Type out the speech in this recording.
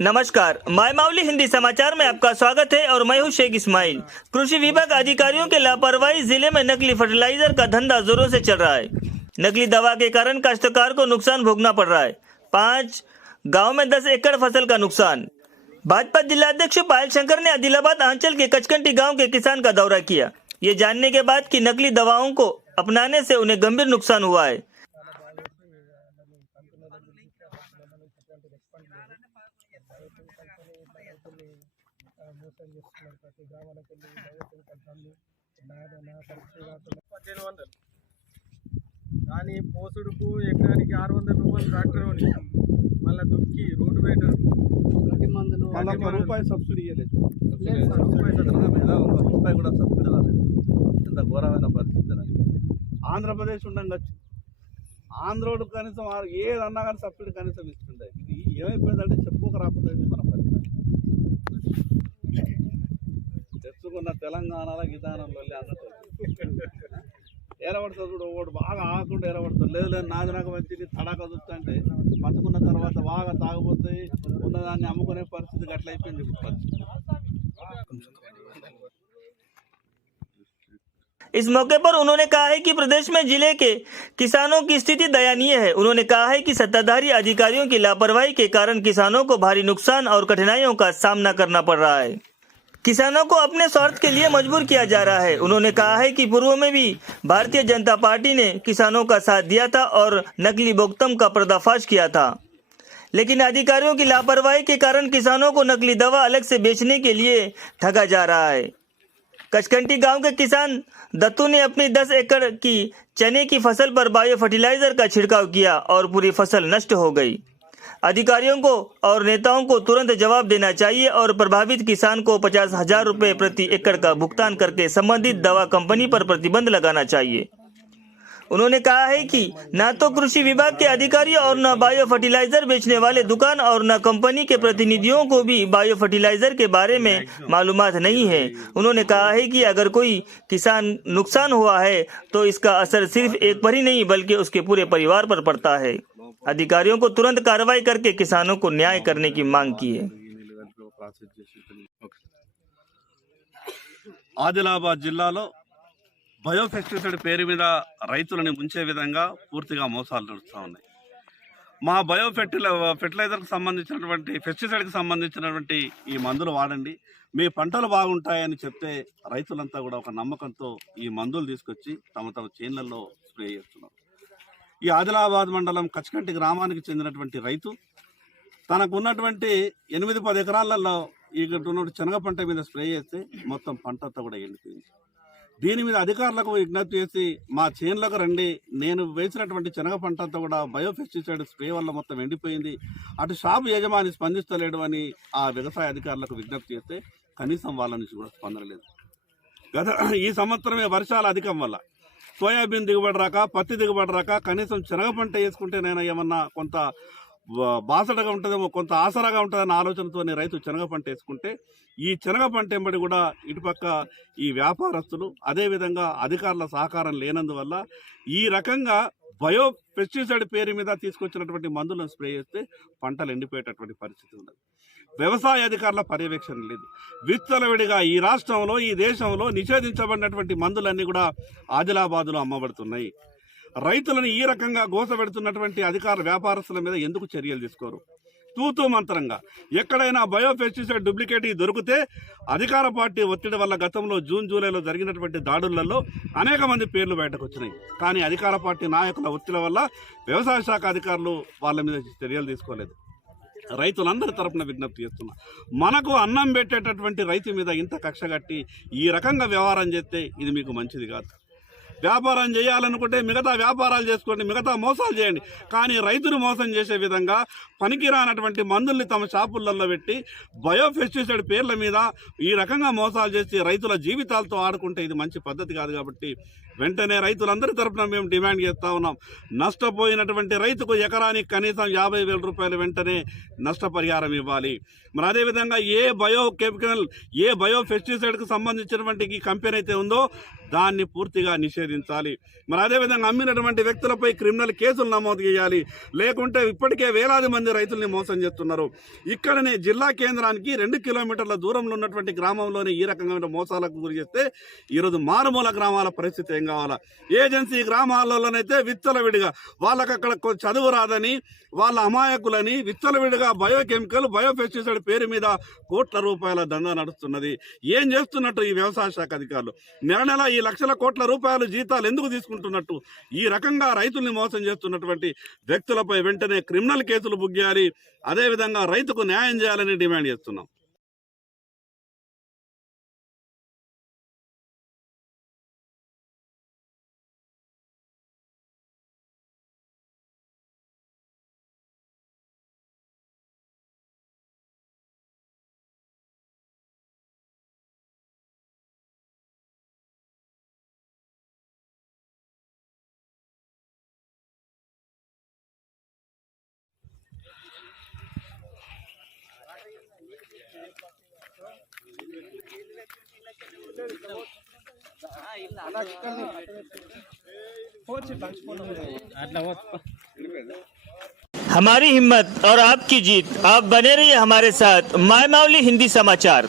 नमस्कार, माय मावली हिंदी समाचार में आपका स्वागत है और मैं हूं शेख इस्माइल। कृषि विभाग अधिकारियों के लापरवाही जिले में नकली फर्टिलाइजर का धंधा जोरों से चल रहा है। नकली दवा के कारण काश्तकार को नुकसान भोगना पड़ रहा है। 5 गांव में 10 एकड़ फसल का नुकसान। भाजपा जिलाध्यक्ष पायल शंकर ने आदिलाबाद अंचल के कचकंटी गाँव के किसान का दौरा किया, ये जानने के बाद कि नकली दवाओं को अपनाने से उन्हें गंभीर नुकसान हुआ है। కానీ పోసుడుకు ఎకరానికి 600 రూపాయలు ట్రాక్టర్ కొని మళ్ళీ దుక్కి రూట్ వేటర్ మళ్ళీ ₹1 సబ్సిడీ ఇవ్వలేదు. ₹1 కూడా సబ్సిడీ రాలేదు. ఇంత ఘోరమైన పరిస్థితి. ఆంధ్రప్రదేశ్ ఉండగా ఆంధ్రోడు కనీసం ఏదన్నా కానీ సబ్సిడీ కనీసం ఇస్తుండే. ఇది ఏమైపోయిందంటే చెప్పుకోక రాకపోతే మన పరిస్థితి. తెచ్చుకున్న తెలంగాణలో విధానంలో అన్నట్టు ఎరవడుతుంది చూడు, ఒకటి బాగా ఆకుండా ఎరవడుతుంది. లేదు లేదు నాది నాకు మంచిది తడాక చూస్తుంటే పట్టుకున్న తర్వాత బాగా తాగబోతాయి, ఉన్నదాన్ని అమ్ముకునే పరిస్థితి అట్లా అయిపోయింది పరిస్థితి. इस मौके पर उन्होंने कहा है कि प्रदेश में जिले के किसानों की स्थिति दयनीय है। उन्होंने कहा है कि सत्ताधारी अधिकारियों की लापरवाही के कारण किसानों को भारी नुकसान और कठिनाइयों का सामना करना पड़ रहा है। किसानों को अपने स्वार्थ के लिए मजबूर किया जा रहा है। उन्होंने कहा है कि पूर्व में भी भारतीय जनता पार्टी ने किसानों का साथ दिया था और नकली बोकतम का पर्दाफाश किया था, लेकिन अधिकारियों की लापरवाही के कारण किसानों को नकली दवा अलग से बेचने के लिए ठगा जा रहा है। कचकंटी गांव के किसान दत्तू ने अपनी 10 एकड़ की चने की फसल पर बायो फर्टिलाइजर का छिड़काव किया और पूरी फसल नष्ट हो गई। अधिकारियों को और नेताओं को तुरंत जवाब देना चाहिए और प्रभावित किसान को 50,000 रुपये प्रति एकड़ का भुगतान करके संबंधित दवा कंपनी पर प्रतिबंध लगाना चाहिए। उन्होंने कहा है कि न तो कृषि विभाग के अधिकारी और न बायो फर्टिलाइजर बेचने वाले दुकान और न कंपनी के प्रतिनिधियों को भी बायो फर्टिलाइजर के बारे में मालूमात नहीं है। उन्होंने कहा है कि अगर कोई किसान नुकसान हुआ है तो इसका असर सिर्फ एक पर ही नहीं बल्कि उसके पूरे परिवार पर पड़ता है। अधिकारियों को तुरंत कार्रवाई करके किसानों को न्याय करने की मांग की है। ఆదిలాబాద్ జిల్లాలో బయోపెస్టిసైడ్ పేరు మీద రైతులను ముంచే విధంగా పూర్తిగా మోసాలు నడుస్తూ ఉన్నాయి. మా ఫెర్టిలైజర్కి సంబంధించినటువంటి పెస్టిసైడ్కి సంబంధించినటువంటి ఈ మందులు వాడండి, మీ పంటలు బాగుంటాయని చెప్తే రైతులంతా కూడా ఒక నమ్మకంతో ఈ మందులు తీసుకొచ్చి తమ చేన్లలో స్ప్రే చేస్తున్నారు. ఈ ఆదిలాబాద్ మండలం కచకంటి గ్రామానికి చెందినటువంటి రైతు తనకు ఉన్నటువంటి 8-10 ఎకరాలలో ఈ శనగ పంట మీద స్ప్రే చేస్తే మొత్తం పంట అంతా కూడా ఎండిపోయింది. దీని మీద అధికారులకు విజ్ఞప్తి చేసి మా చేన్లకు రండి, నేను వేసినటువంటి శనగ పంట అంతా కూడా బయోపెస్టిసైడ్ స్ప్రే వల్ల మొత్తం ఎండిపోయింది, అటు షాపు యజమాని స్పందిస్తలేడు అని ఆ వ్యవసాయ అధికారులకు విజ్ఞప్తి చేస్తే కనీసం వాళ్ళ నుంచి కూడా స్పందన లేదు. ఈ సంవత్సరమే వర్షాల అధికం వల్ల సోయాబీన్ దిగుబడి రాక, పత్తి దిగుబడి రాక కనీసం శనగ పంట వేసుకుంటేనైనా ఏమన్నా కొంత బాసడగా ఉంటుందేమో, కొంత ఆసరాగా ఉంటుందన్న ఆలోచనతో రైతు శనగ పంట వేసుకుంటే ఈ శనగ పంట ఎంబడి కూడా ఇటుపక్క ఈ వ్యాపారస్తులు అదేవిధంగా అధికారుల సహకారం లేనందువల్ల ఈ రకంగా బయో పెస్టిసైడ్ పేరు మీద తీసుకొచ్చినటువంటి మందులను స్ప్రే చేస్తే పంటలు ఎండిపోయేటటువంటి పరిస్థితి ఉన్నది. వ్యవసాయ అధికారుల పర్యవేక్షణ లేదు. విచ్చలవిడిగా ఈ రాష్ట్రంలో ఈ దేశంలో నిషేధించబడినటువంటి మందులన్నీ కూడా ఆదిలాబాద్లో అమ్మబడుతున్నాయి. రైతులను ఈ రకంగా గోసపెడుతున్నటువంటి అధికార వ్యాపారస్తుల మీద ఎందుకు చర్యలు తీసుకోరు? తూతూ మంత్రంగా ఎక్కడైనా బయోపెస్టిసైడ్ డూప్లికేట్ దొరికితే అధికార పార్టీ ఒత్తిడి వల్ల గతంలో జూన్ జూలైలో జరిగినటువంటి దాడులలో అనేక మంది పేర్లు బయటకు వచ్చినాయి. కానీ అధికార పార్టీ నాయకుల ఒత్తిడి వల్ల వ్యవసాయ శాఖ అధికారులు వాళ్ళ మీద చర్యలు తీసుకోలేదు. రైతులందరి తరపున విజ్ఞప్తి చేస్తున్నా, మనకు అన్నం పెట్టేటటువంటి రైతు మీద ఇంత కక్ష కట్టి ఈ రకంగా వ్యవహారం చేస్తే ఇది మీకు మంచిది కాదు. వ్యాపారం చేయాలనుకుంటే మిగతా వ్యాపారాలు చేసుకోండి, మిగతా మోసాలు చేయండి, కానీ రైతును మోసం చేసే విధంగా పనికిరానటువంటి మందుల్ని తమ షాపులలో పెట్టి బయోపెస్టిసైడ్ పేర్ల మీద ఈ రకంగా మోసాలు చేసి రైతుల జీవితాలతో ఆడుకుంటే ఇది మంచి పద్ధతి కాదు. కాబట్టి వెంటనే రైతులందరి తరపున మేము డిమాండ్ చేస్తా ఉన్నాం. నష్టపోయినటువంటి రైతుకు ఎకరానికి కనీసం 50,000 రూపాయలు వెంటనే నష్టపరిహారం ఇవ్వాలి. మరి అదేవిధంగా ఏ బయో పెస్టిసైడ్కి సంబంధించినటువంటి ఈ కంపెనీ అయితే ఉందో దాన్ని పూర్తిగా నిషేధించాలి. మరి అదేవిధంగా అమ్మినటువంటి వ్యక్తులపై క్రిమినల్ కేసులు నమోదు చేయాలి. లేకుంటే ఇప్పటికే వేలాది మంది రైతుల్ని మోసం చేస్తున్నారు. ఇక్కడనే జిల్లా కేంద్రానికి 2 కిలోమీటర్ల దూరంలో ఉన్నటువంటి గ్రామంలోనే ఈ రకమైన మోసాలకు గురి చేస్తే ఈరోజు మారుమూల గ్రామాల పరిస్థితి ఏం కావాలా? ఏజెన్సీ గ్రామాలలోనైతే విచ్చలవిడిగా వాళ్ళకి అక్కడ చదువు రాదని వాళ్ళ అమాయకులని విచ్చలవిడిగా బయో పెస్టిసైడ్ పేరు మీద కోట్ల రూపాయల దందా నడుస్తున్నది. ఏం చేస్తున్నట్టు ఈ వ్యవసాయ శాఖ అధికారులు? నెల ఈ లక్షల కోట్ల రూపాయలు జీతాలు ఎందుకు తీసుకుంటున్నట్టు? ఈ రకంగా రైతుల్ని మోసం చేస్తున్నటువంటి వ్యక్తులపై వెంటనే క్రిమినల్ కేసులు బుక్ చేయాలి. అదేవిధంగా రైతుకు న్యాయం చేయాలని డిమాండ్ చేస్తున్నాం. हमारी हिम्मत और आपकी जीत। आप बने रहिए हमारे साथ। माय मावली हिंदी समाचार।